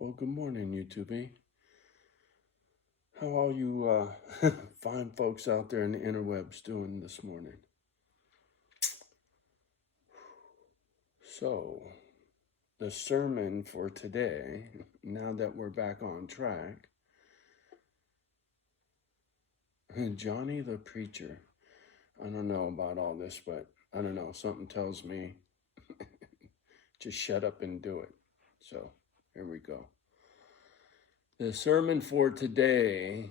Well, good morning, YouTube. How are you fine folks out there in the interwebs doing this morning? So, the sermon for today, now that we're back on track, Johnny the Preacher. I don't know about all this, but I don't know. Something tells me just shut up and do it. So, here we go. The sermon for today,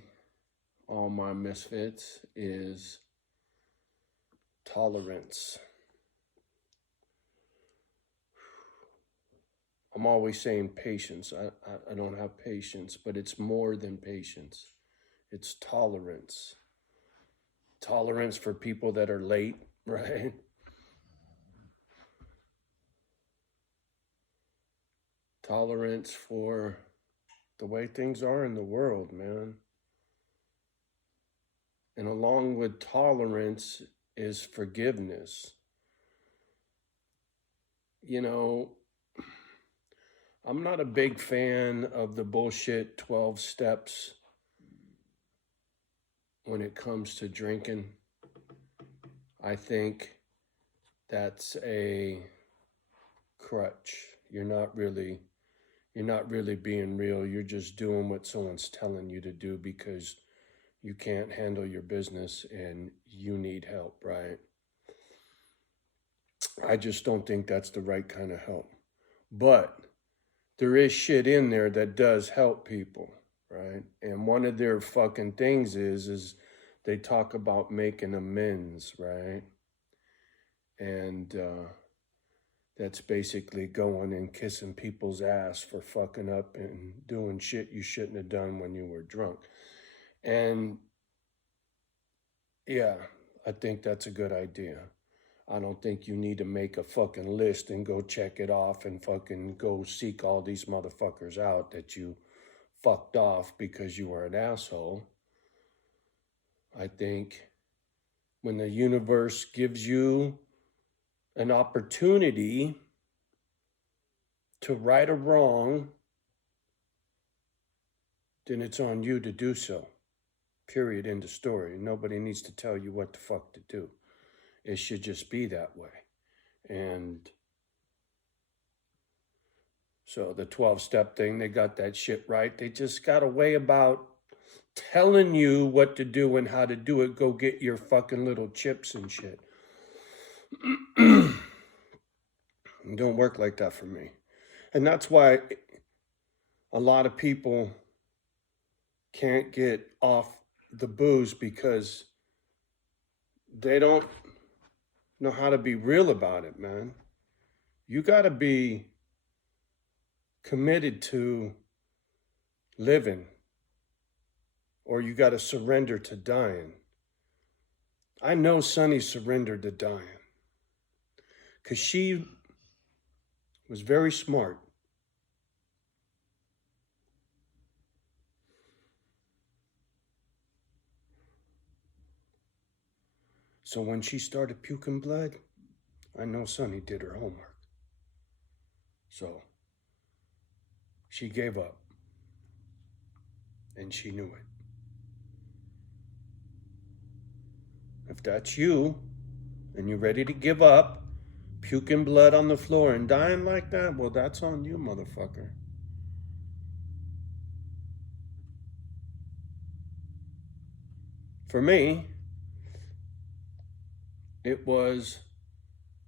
all my misfits, is tolerance. I'm always saying patience. I don't have patience, but it's more than patience. It's tolerance. Tolerance for people that are late, right? Tolerance for the way things are in the world, man. And along with tolerance is forgiveness. You know, I'm not a big fan of the bullshit 12 steps when it comes to drinking. I think that's a crutch. You're not really being real. You're just doing what someone's telling you to do because you can't handle your business and you need help, right? I just don't think that's the right kind of help. But there is shit in there that does help people, right? And one of their fucking things is they talk about making amends, right? And that's basically going and kissing people's ass for fucking up and doing shit you shouldn't have done when you were drunk. And yeah, I think that's a good idea. I don't think you need to make a fucking list and go check it off and fucking go seek all these motherfuckers out that you fucked off because you were an asshole. I think when the universe gives you an opportunity to right a wrong, then it's on you to do so. Period. End of story. Nobody needs to tell you what the fuck to do. It should just be that way. And so the 12-step thing, they got that shit right. They just got a way about telling you what to do and how to do it. Go get your fucking little chips and shit. It don't work like that for me. And that's why a lot of people can't get off the booze because they don't know how to be real about it, man. You got to be committed to living, or you got to surrender to dying. I know Sonny surrendered to dying because she was very smart. So when she started puking blood, I know Sonny did her homework. So she gave up, and she knew it. If that's you, and you're ready to give up, puking blood on the floor and dying like that, well, that's on you, motherfucker. For me, it was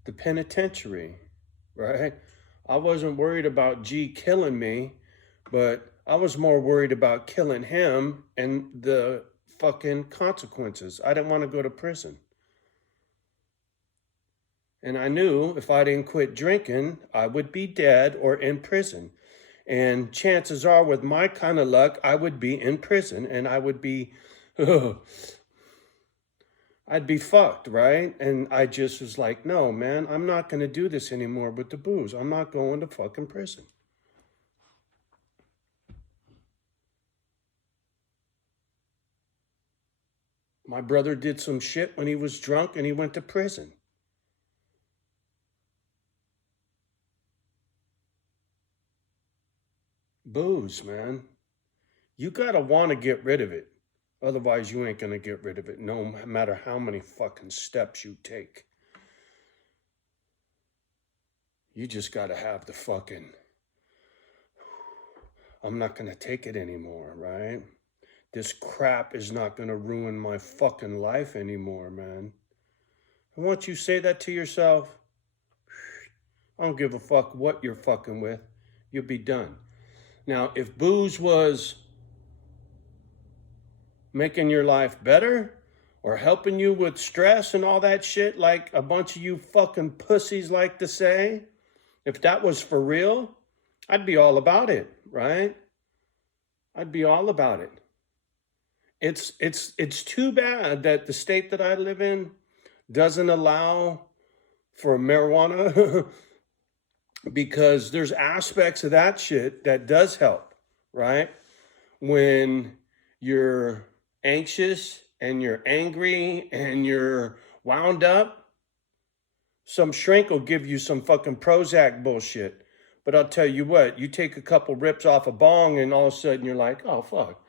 the penitentiary, right? I wasn't worried about G killing me, but I was more worried about killing him and the fucking consequences. I didn't want to go to prison. And I knew if I didn't quit drinking, I would be dead or in prison. And chances are, with my kind of luck, I would be in prison and I would be, I'd be fucked, right? And I just was like, no, man, I'm not going to do this anymore with the booze. I'm not going to fucking prison. My brother did some shit when he was drunk and he went to prison. Booze, man. You gotta want to get rid of it. Otherwise, you ain't gonna get rid of it, no matter how many fucking steps you take. You just gotta have the fucking, I'm not gonna take it anymore, right? This crap is not gonna ruin my fucking life anymore, man. And once you say that to yourself, I don't give a fuck what you're fucking with. You'll be done. Now, if booze was making your life better or helping you with stress and all that shit, like a bunch of you fucking pussies like to say, if that was for real, I'd be all about it, right? I'd be all about it. It's too bad that the state that I live in doesn't allow for marijuana because there's aspects of that shit that does help, right? When you're anxious and you're angry and you're wound up, some shrink will give you some fucking Prozac bullshit. But I'll tell you what, you take a couple rips off a bong and all of a sudden you're like, oh, fuck.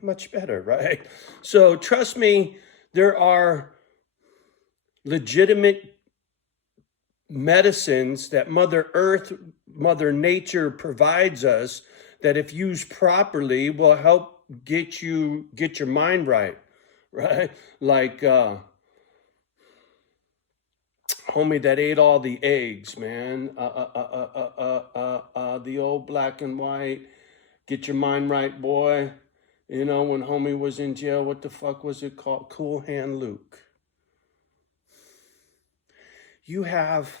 Much better, right? So trust me, there are legitimate medicines that Mother Earth, Mother Nature provides us that if used properly will help get your mind right? Like homie that ate all the eggs, man. The old black and white, get your mind right, boy. You know, when homie was in jail, what the fuck was it called? Cool Hand Luke. You have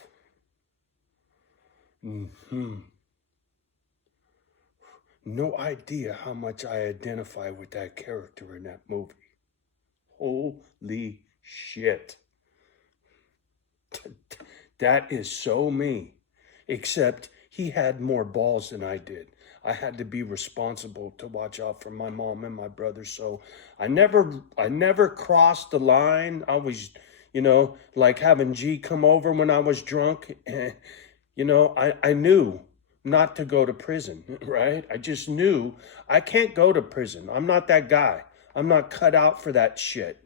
no idea how much I identify with that character in that movie. Holy shit. That is so me. Except he had more balls than I did. I had to be responsible to watch out for my mom and my brother. So I never crossed the line. I was, like having G come over when I was drunk. I knew not to go to prison, right? I just knew I can't go to prison. I'm not that guy. I'm not cut out for that shit.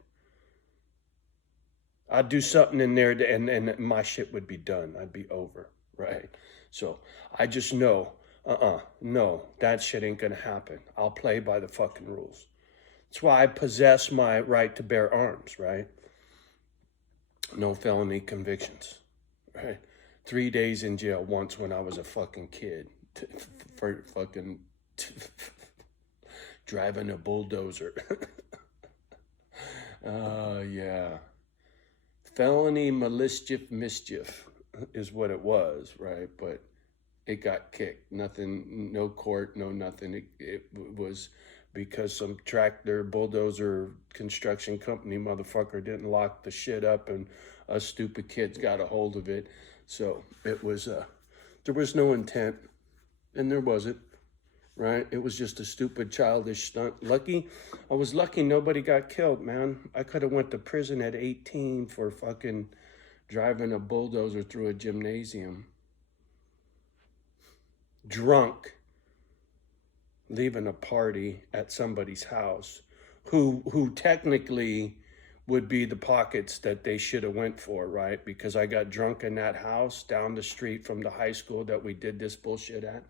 I'd do something in there and my shit would be done. I'd be over, right? So I just know, no, that shit ain't gonna happen. I'll play by the fucking rules. That's why I possess my right to bear arms, right? No felony convictions, right? 3 days in jail once when I was a fucking kid for fucking driving a bulldozer. Yeah. Felony mischief is what it was, right? But it got kicked. Nothing, no court, no nothing. It was because some tractor, bulldozer, construction company motherfucker didn't lock the shit up and us stupid kids got a hold of it. So it was, there was no intent, and there wasn't, right? It was just a stupid childish stunt. I was lucky nobody got killed, man. I could have went to prison at 18 for fucking driving a bulldozer through a gymnasium. Drunk, leaving a party at somebody's house who technically would be the pockets that they should have went for, right? Because I got drunk in that house down the street from the high school that we did this bullshit at.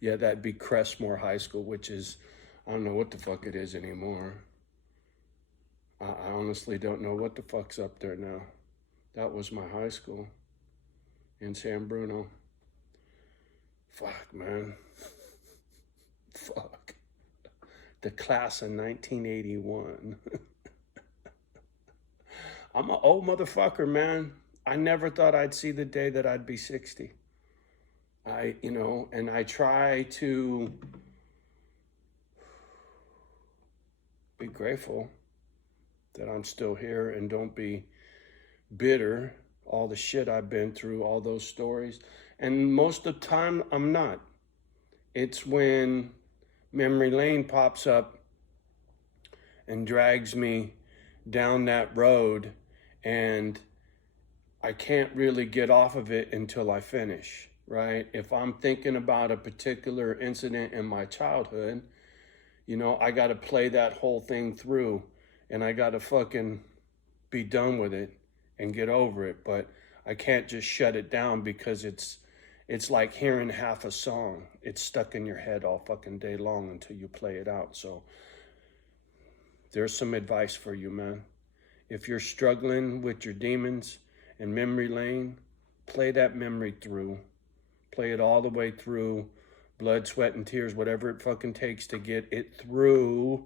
Yeah, that'd be Crestmore High School, which is, I don't know what the fuck it is anymore. I honestly don't know what the fuck's up there now. That was my high school in San Bruno. Fuck, man. Fuck. The class of 1981. I'm an old motherfucker, man. I never thought I'd see the day that I'd be 60. And I try to be grateful that I'm still here and don't be bitter, all the shit I've been through, all those stories. And most of the time, I'm not. It's when memory lane pops up and drags me down that road and I can't really get off of it until I finish, right? If I'm thinking about a particular incident in my childhood, you know, I got to play that whole thing through, and I got to fucking be done with it and get over it. But I can't just shut it down because it's like hearing half a song. It's stuck in your head all fucking day long until you play it out. So there's some advice for you, man. If you're struggling with your demons and memory lane, play that memory through. Play it all the way through. Blood, sweat, and tears, whatever it fucking takes to get it through,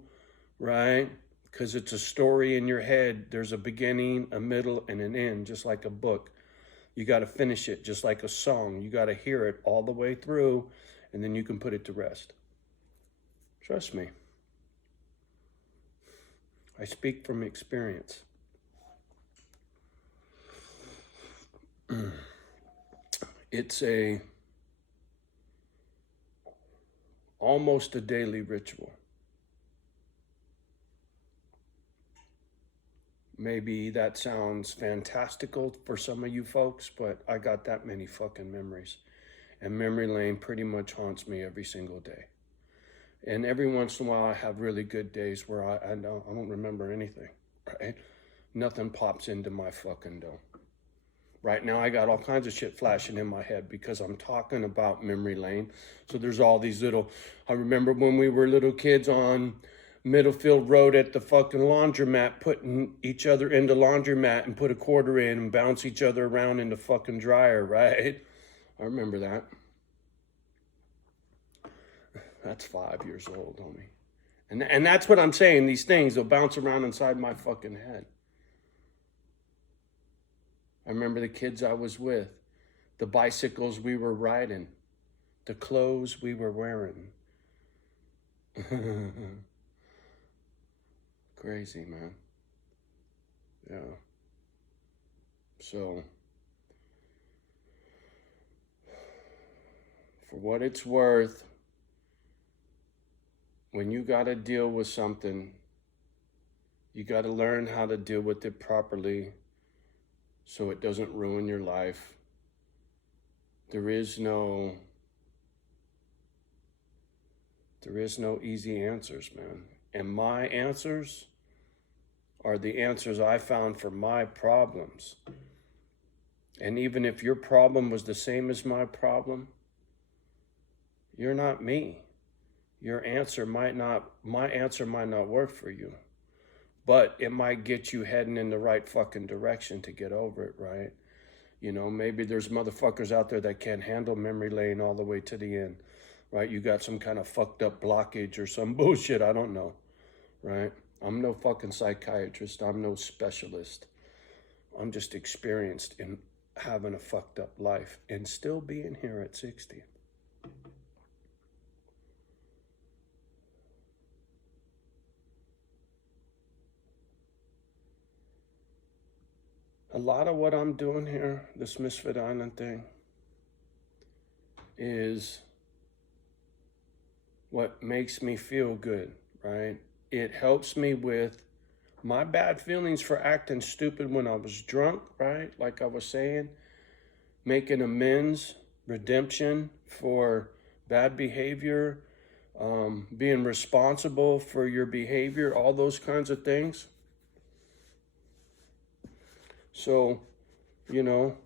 right? Because it's a story in your head. There's a beginning, a middle, and an end, just like a book. You got to finish it just like a song. You got to hear it all the way through, and then you can put it to rest. Trust me. I speak from experience. It's almost a daily ritual. Maybe that sounds fantastical for some of you folks, but I got that many fucking memories. And memory lane pretty much haunts me every single day. And every once in a while I have really good days where I don't remember anything, right? Nothing pops into my fucking dome. Right now I got all kinds of shit flashing in my head because I'm talking about memory lane. So there's all these little, I remember when we were little kids on Middlefield Road at the fucking laundromat, putting each other in the laundromat and put a quarter in and bounce each other around in the fucking dryer, right? I remember that. That's 5 years old, homie. And that's what I'm saying. These things will bounce around inside my fucking head. I remember the kids I was with, the bicycles we were riding, the clothes we were wearing. Crazy, man. Yeah. So, for what it's worth, when you got to deal with something, you got to learn how to deal with it properly so it doesn't ruin your life. There is no easy answers, man. And my answers are the answers I found for my problems. And even if your problem was the same as my problem, you're not me. My answer might not work for you, but it might get you heading in the right fucking direction to get over it, right? You know, maybe there's motherfuckers out there that can't handle memory lane all the way to the end, right? You got some kind of fucked up blockage or some bullshit, I don't know, right? I'm no fucking psychiatrist. I'm no specialist. I'm just experienced in having a fucked up life and still being here at 60. A lot of what I'm doing here, this Misfit Island thing, is what makes me feel good, right? It helps me with my bad feelings for acting stupid when I was drunk, right? Like I was saying, making amends, redemption for bad behavior, being responsible for your behavior, all those kinds of things. So, you know,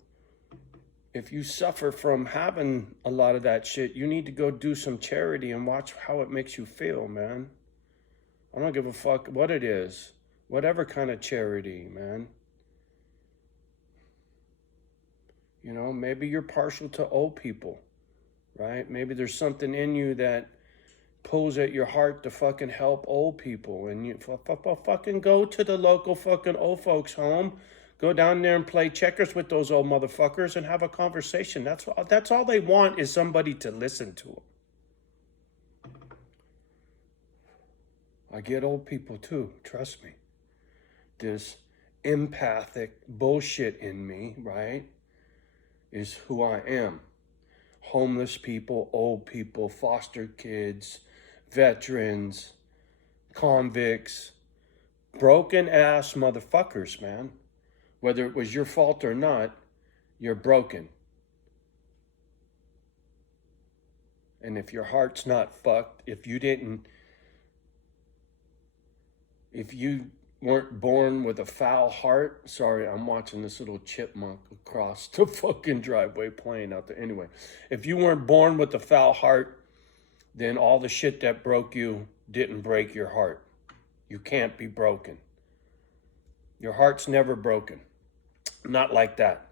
if you suffer from having a lot of that shit, you need to go do some charity and watch how it makes you feel, man. I don't give a fuck what it is. Whatever kind of charity, man. You know, maybe you're partial to old people, right? Maybe there's something in you that pulls at your heart to fucking help old people. And you fucking go to the local fucking old folks home. Go down there and play checkers with those old motherfuckers and have a conversation. That's all they want, is somebody to listen to them. I get old people too, trust me. This empathic bullshit in me, right, is who I am. Homeless people, old people, foster kids, veterans, convicts, broken ass motherfuckers, man. Whether it was your fault or not, you're broken. And if your heart's not fucked, if you weren't born with a foul heart, sorry, I'm watching this little chipmunk across the fucking driveway playing out there. Anyway, if you weren't born with a foul heart, then all the shit that broke you didn't break your heart. You can't be broken. Your heart's never broken. Not like that.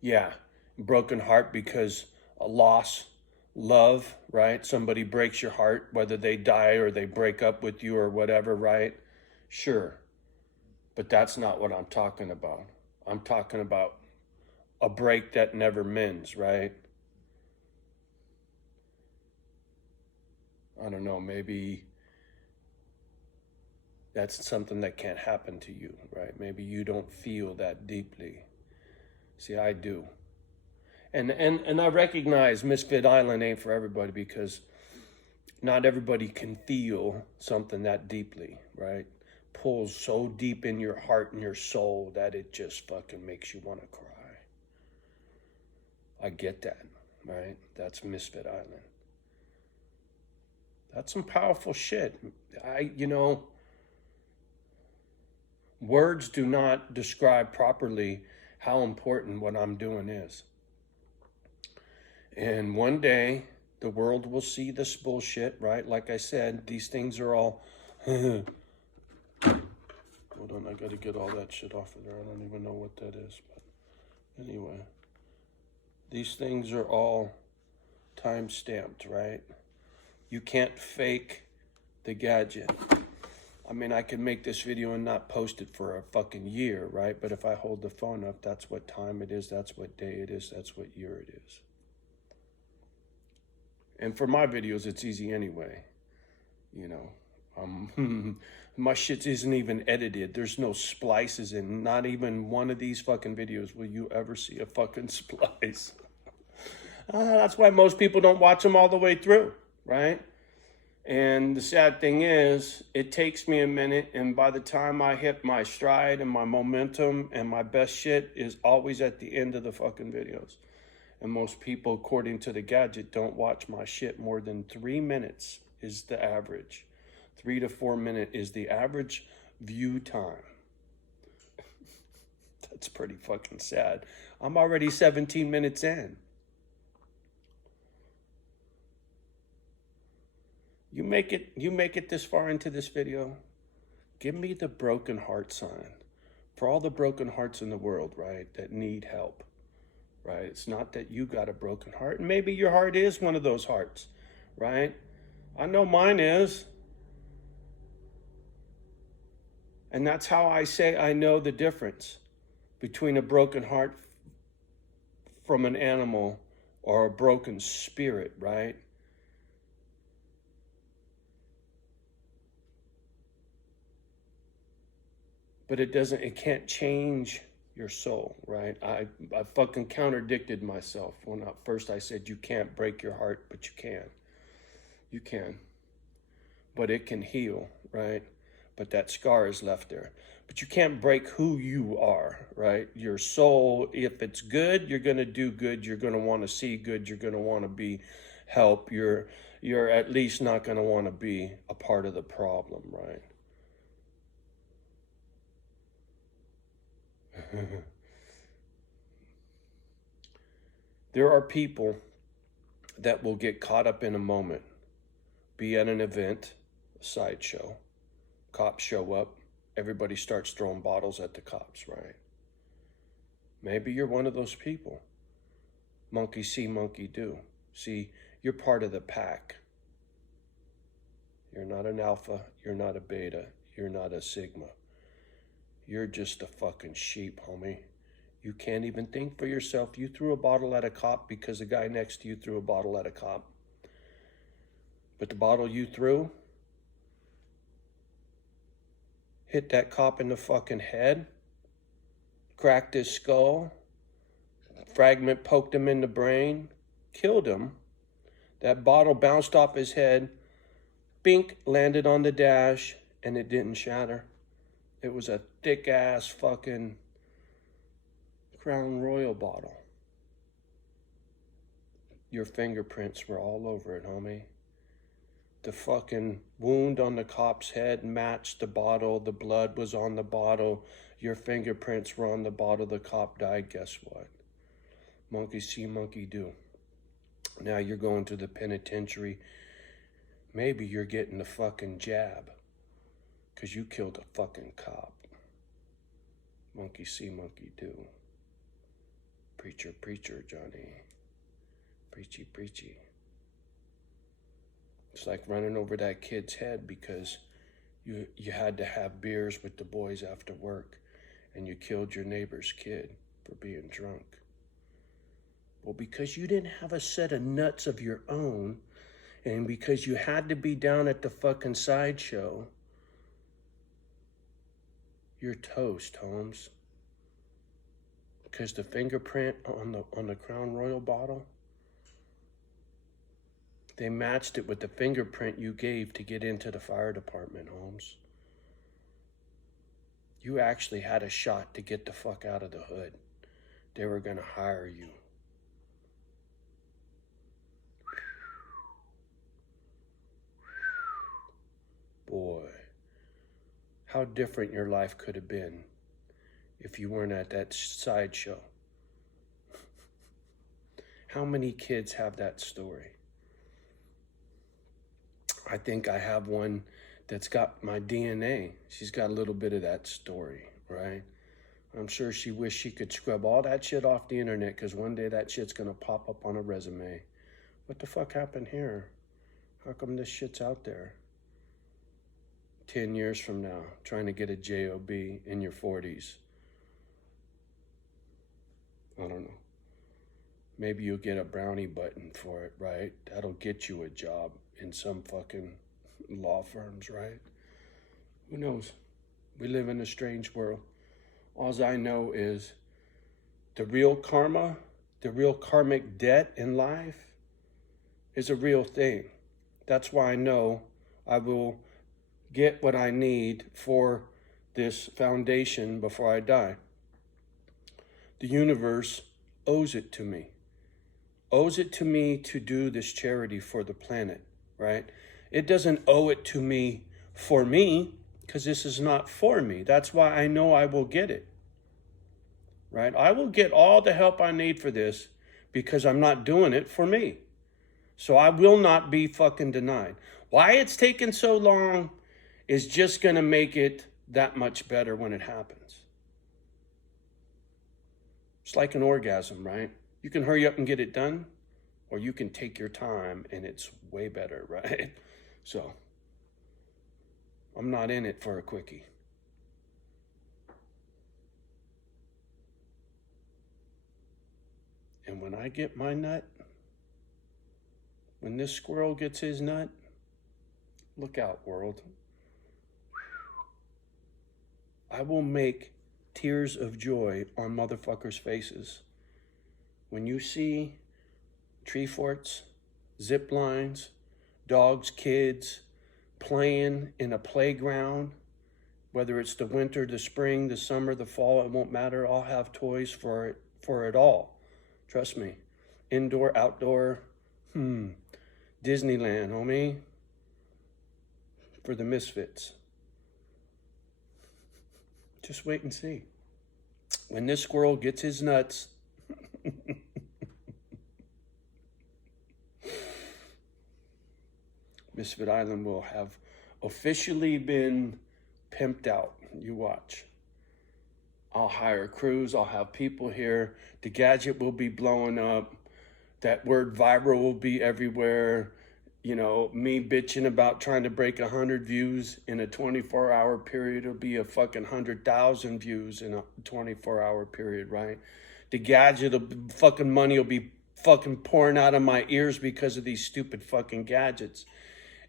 Yeah, broken heart because a loss, love, right? Somebody breaks your heart, whether they die or they break up with you or whatever, right? Sure. But that's not what I'm talking about. I'm talking about a break that never mends, right? I don't know, maybe that's something that can't happen to you, right? Maybe you don't feel that deeply. See, I do. And I recognize Misfit Island ain't for everybody because not everybody can feel something that deeply, right? Pulls so deep in your heart and your soul that it just fucking makes you want to cry. I get that, right? That's Misfit Island. That's some powerful shit. Words do not describe properly how important what I'm doing is. And one day, the world will see this bullshit, right? Like I said, these things are all... Hold on, I gotta get all that shit off of there. I don't even know what that is. But anyway, these things are all time-stamped, right? You can't fake the gadget. I mean, I could make this video and not post it for a fucking year, right? But if I hold the phone up, that's what time it is, that's what day it is, that's what year it is. And for my videos, it's easy anyway. You know, my shit isn't even edited. There's no splices in. Not even one of these fucking videos will you ever see a fucking splice. That's why most people don't watch them all the way through, right? And the sad thing is, it takes me a minute, and by the time I hit my stride and my momentum and my best shit is always at the end of the fucking videos. And most people, according to the gadget, don't watch my shit more than 3 minutes is the average. 3 to 4 minutes is the average view time. That's pretty fucking sad. I'm already 17 minutes in. You make it this far into this video, give me the broken heart sign. For all the broken hearts in the world, right, that need help, right? It's not that you got a broken heart. And maybe your heart is one of those hearts, right? I know mine is. And that's how I say I know the difference between a broken heart from an animal or a broken spirit, right? But it can't change your soul, right? I fucking contradicted myself when first I said you can't break your heart, but you can. You can. But it can heal, right? But that scar is left there. But you can't break who you are, right? Your soul, if it's good, you're going to do good. You're going to want to see good. You're going to want to be help. You're at least not going to want to be a part of the problem, right? There are people that will get caught up in a moment, be at an event, a sideshow, cops show up, everybody starts throwing bottles at the cops, right? Maybe you're one of those people. Monkey see, monkey do. See, you're part of the pack. You're not an alpha, you're not a beta, you're not a sigma. You're just a fucking sheep, homie. You can't even think for yourself. You threw a bottle at a cop because the guy next to you threw a bottle at a cop. But the bottle you threw hit that cop in the fucking head, cracked his skull, fragment poked him in the brain, killed him. That bottle bounced off his head, bink, landed on the dash, and it didn't shatter. It was a thick-ass fucking Crown Royal bottle. Your fingerprints were all over it, homie. The fucking wound on the cop's head matched the bottle. The blood was on the bottle. Your fingerprints were on the bottle. The cop died. Guess what? Monkey see, monkey do. Now you're going to the penitentiary. Maybe you're getting the fucking jab because you killed a fucking cop. Monkey see, monkey do. Preacher, preacher, Johnny. Preachy, preachy. It's like running over that kid's head because you had to have beers with the boys after work and you killed your neighbor's kid for being drunk. Well, because you didn't have a set of nuts of your own and because you had to be down at the fucking sideshow, you're toast, Holmes. Because the fingerprint on the Crown Royal bottle, they matched it with the fingerprint you gave to get into the fire department, Holmes. You actually had a shot to get the fuck out of the hood. They were gonna hire you. Boy, how different your life could have been if you weren't at that sideshow. How many kids have that story? I think I have one that's got my DNA. She's got a little bit of that story, right? I'm sure she wished she could scrub all that shit off the internet because one day that shit's gonna pop up on a resume. What the fuck happened here? How come this shit's out there? 10 years from now, trying to get a job in your 40s. I don't know. Maybe you'll get a brownie button for it, right? That'll get you a job in some fucking law firms, right? Who knows? We live in a strange world. All I know is the real karma, the real karmic debt in life is a real thing. That's why I know I will get what I need for this foundation before I die. The universe owes it to me. Owes it to me to do this charity for the planet, right? It doesn't owe it to me for me, because this is not for me. That's why I know I will get it, right? I will get all the help I need for this because I'm not doing it for me. So I will not be fucking denied. Why it's taken so long is just going to make it that much better when it happens. It's like an orgasm, right? You can hurry up and get it done, or you can take your time and it's way better, right? So I'm not in it for a quickie. And when I get my nut, when this squirrel gets his nut, look out, world. I will make tears of joy on motherfuckers' faces. When you see tree forts, zip lines, dogs, kids playing in a playground, whether it's the winter, the spring, the summer, the fall, it won't matter. I'll have toys for it all. Trust me. Indoor, outdoor, Disneyland, homie, for the misfits. Just wait and see. When this squirrel gets his nuts, Misfit Island will have officially been pimped out. You watch. I'll hire crews. I'll have people here. The gadget will be blowing up. That word viral will be everywhere. You know, me bitching about trying to break 100 views in a 24-hour period. It'll be a fucking 100,000 views in a 24-hour period, right? The gadget, fucking money will be fucking pouring out of my ears because of these stupid fucking gadgets.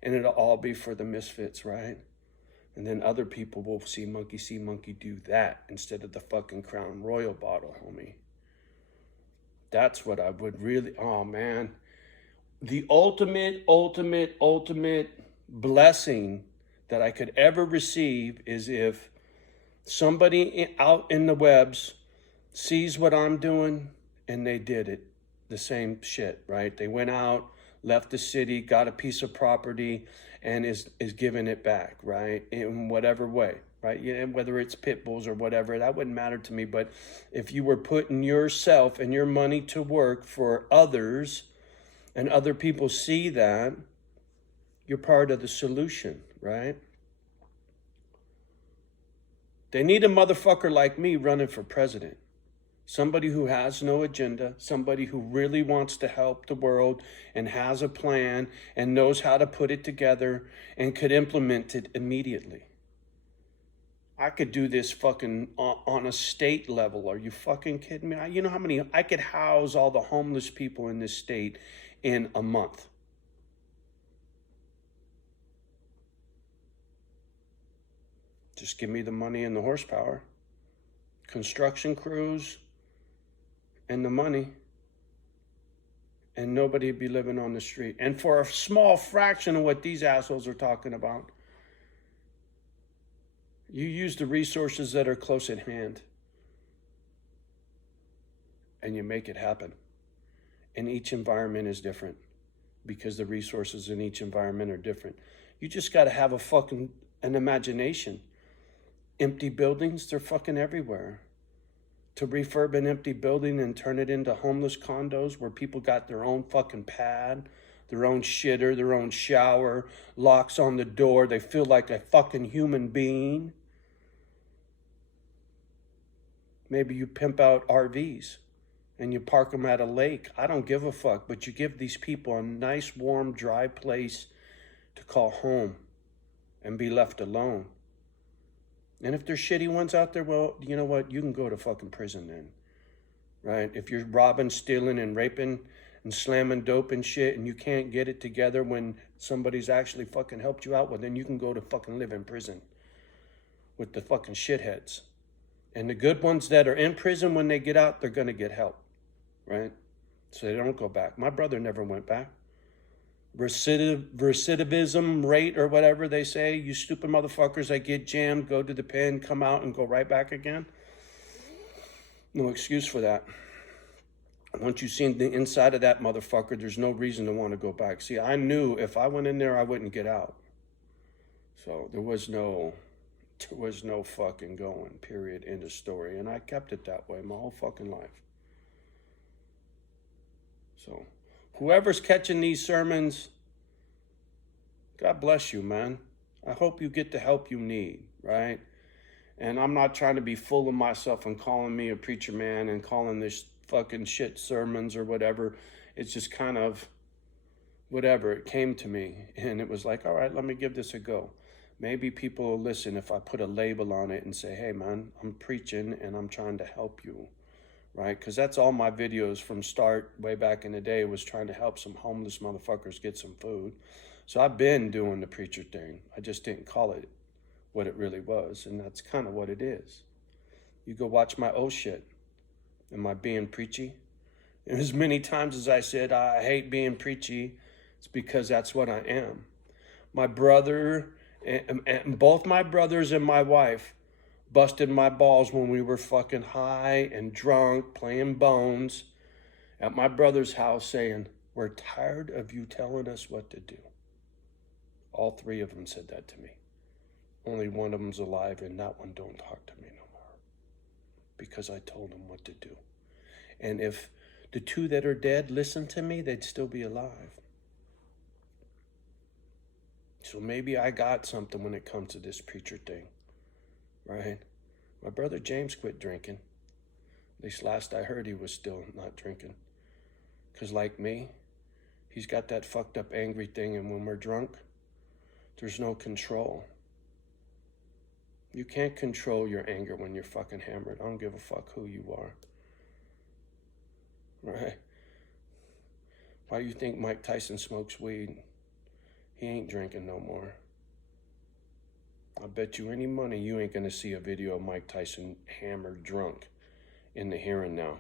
And it'll all be for the misfits, right? And then other people will see monkey do that instead of the fucking Crown Royal bottle, homie. That's what I would really, oh man. The ultimate blessing that I could ever receive is if somebody out in the webs sees what I'm doing and they did it. the same shit, right? They went out, left the city, got a piece of property, and is giving it back, right? In whatever way, right? Yeah, whether it's pit bulls or whatever, that wouldn't matter to me. But if you were putting yourself and your money to work for others, and other people see that, you're part of the solution, right? They need a motherfucker like me running for president. Somebody who has no agenda, somebody who really wants to help the world and has a plan and knows how to put it together and could implement it immediately. I could do this fucking on a state level. Are you fucking kidding me? You know how many, I could house all the homeless people in this state in a month. Just give me the money and the horsepower, construction crews, and the money, and nobody would be living on the street. And for a small fraction of what these assholes are talking about, you use the resources that are close at hand, and you make it happen. And each environment is different because the resources in each environment are different. You just got to have an imagination. Empty buildings, they're fucking everywhere. To refurb an empty building and turn it into homeless condos where people got their own fucking pad, their own shitter, their own shower, locks on the door. They feel like a fucking human being. Maybe you pimp out RVs and you park them at a lake. I don't give a fuck, but you give these people a nice, warm, dry place to call home and be left alone. And if there's shitty ones out there, well, you know what? You can go to fucking prison then, right? If you're robbing, stealing, and raping and slamming dope and shit and you can't get it together when somebody's actually fucking helped you out, well, then you can go to fucking live in prison with the fucking shitheads. And the good ones that are in prison, when they get out, they're going to get help, right? So they don't go back. My brother never went back. Recidivism rate or whatever they say, you stupid motherfuckers that get jammed, go to the pen, come out and go right back again. No excuse for that. Once you've seen the inside of that motherfucker, there's no reason to want to go back. See, I knew if I went in there, I wouldn't get out. So there was no fucking going, period, end of story. And I kept it that way my whole fucking life. So whoever's catching these sermons, God bless you, man. I hope you get the help you need, right? And I'm not trying to be full of myself and calling me a preacher man and calling this fucking shit sermons or whatever. It's just kind of whatever. It came to me and it was like, all right, let me give this a go. Maybe people will listen if I put a label on it and say, hey, man, I'm preaching and I'm trying to help you. Right? Because that's all my videos from start way back in the day was trying to help some homeless motherfuckers get some food. So I've been doing the preacher thing. I just didn't call it what it really was. And that's kind of what it is. You go watch my old shit. Am I being preachy? And as many times as I said, I hate being preachy, it's because that's what I am. My brother, and both my brothers and my wife busted my balls when we were fucking high and drunk, playing bones at my brother's house saying, we're tired of you telling us what to do. All three of them said that to me. Only one of them's alive and that one don't talk to me no more because I told them what to do. And if the two that are dead listened to me, they'd still be alive. So maybe I got something when it comes to this preacher thing. Right? My brother James quit drinking. At least last I heard he was still not drinking. Because like me, he's got that fucked up angry thing, and when we're drunk, there's no control. You can't control your anger when you're fucking hammered. I don't give a fuck who you are. Right? Why do you think Mike Tyson smokes weed? He ain't drinking no more. I bet you any money you ain't gonna see a video of Mike Tyson hammered drunk in the here and now.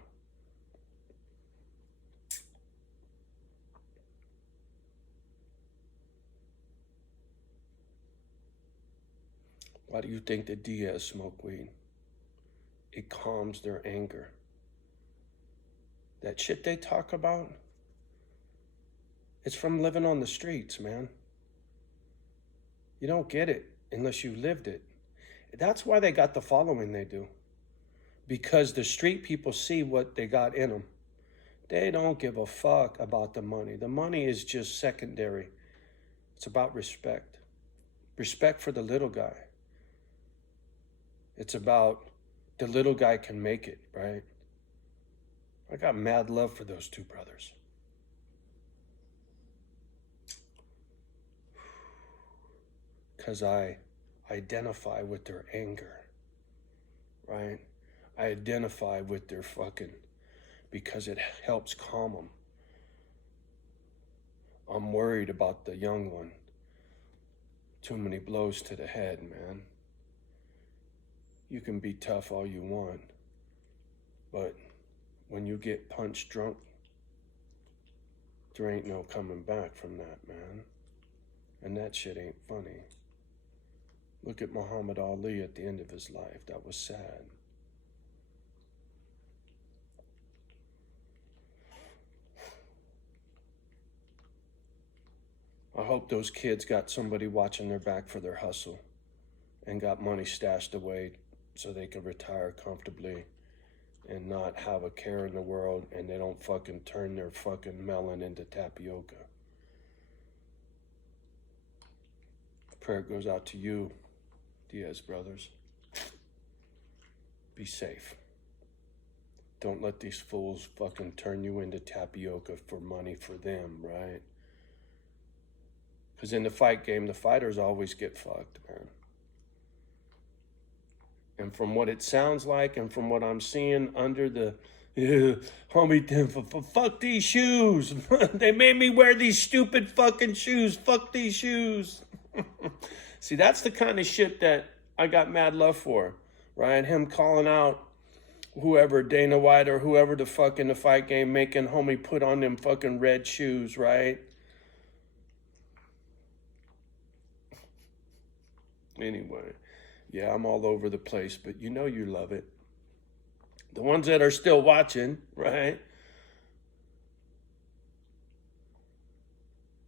Why do you think the Diaz smoke weed? It calms their anger. That shit they talk about, it's from living on the streets, man. You don't get it unless you lived it. That's why they got the following they do. Because the street people see what they got in them. They don't give a fuck about the money. The money is just secondary. It's about respect. Respect for the little guy. It's about the little guy can make it, right? I got mad love for those two brothers. Because I identify with their anger, right? I identify with their fucking, because it helps calm them. I'm worried about the young one. Too many blows to the head, man. You can be tough all you want, but when you get punched drunk, there ain't no coming back from that, man. And that shit ain't funny. Look at Muhammad Ali at the end of his life. That was sad. I hope those kids got somebody watching their back for their hustle and got money stashed away so they could retire comfortably and not have a care in the world, and they don't fucking turn their fucking melon into tapioca. Prayer goes out to you, Diaz brothers. Be safe. Don't let these fools fucking turn you into tapioca for money for them, right? Because in the fight game, the fighters always get fucked, man. And from what it sounds like and from what I'm seeing under the, homie, fuck these shoes. They made me wear these stupid fucking shoes. Fuck these shoes. See, that's the kind of shit that I got mad love for, right? Him calling out whoever, Dana White or whoever the fuck in the fight game, making homie put on them fucking red shoes, right? Anyway, yeah, I'm all over the place, but you know you love it. The ones that are still watching, right?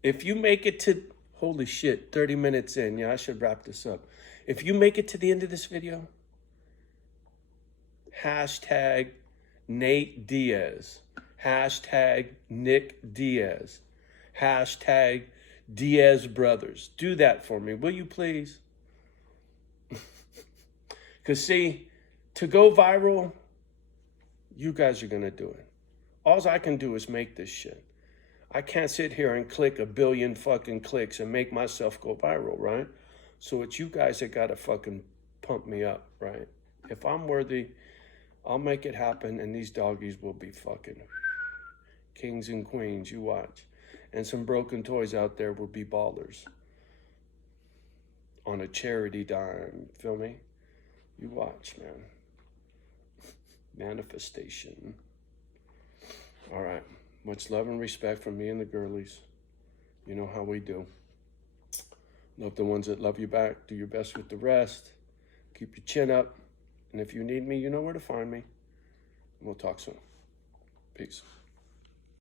If you make it to, holy shit, 30 minutes in, yeah, I should wrap this up. If you make it to the end of this video, hashtag Nate Diaz, hashtag Nick Diaz, hashtag Diaz Brothers. Do that for me, will you please? Because see, to go viral, you guys are going to do it. All I can do is make this shit. I can't sit here and click a billion fucking clicks and make myself go viral, right? So it's you guys that got to fucking pump me up, right? If I'm worthy, I'll make it happen, and these doggies will be fucking kings and queens, you watch. And some broken toys out there will be ballers. On a charity dime, feel me? You watch, man. Manifestation. All right. Much love and respect from me and the girlies. You know how we do. Love the ones that love you back. Do your best with the rest. Keep your chin up. And if you need me, you know where to find me. We'll talk soon. Peace.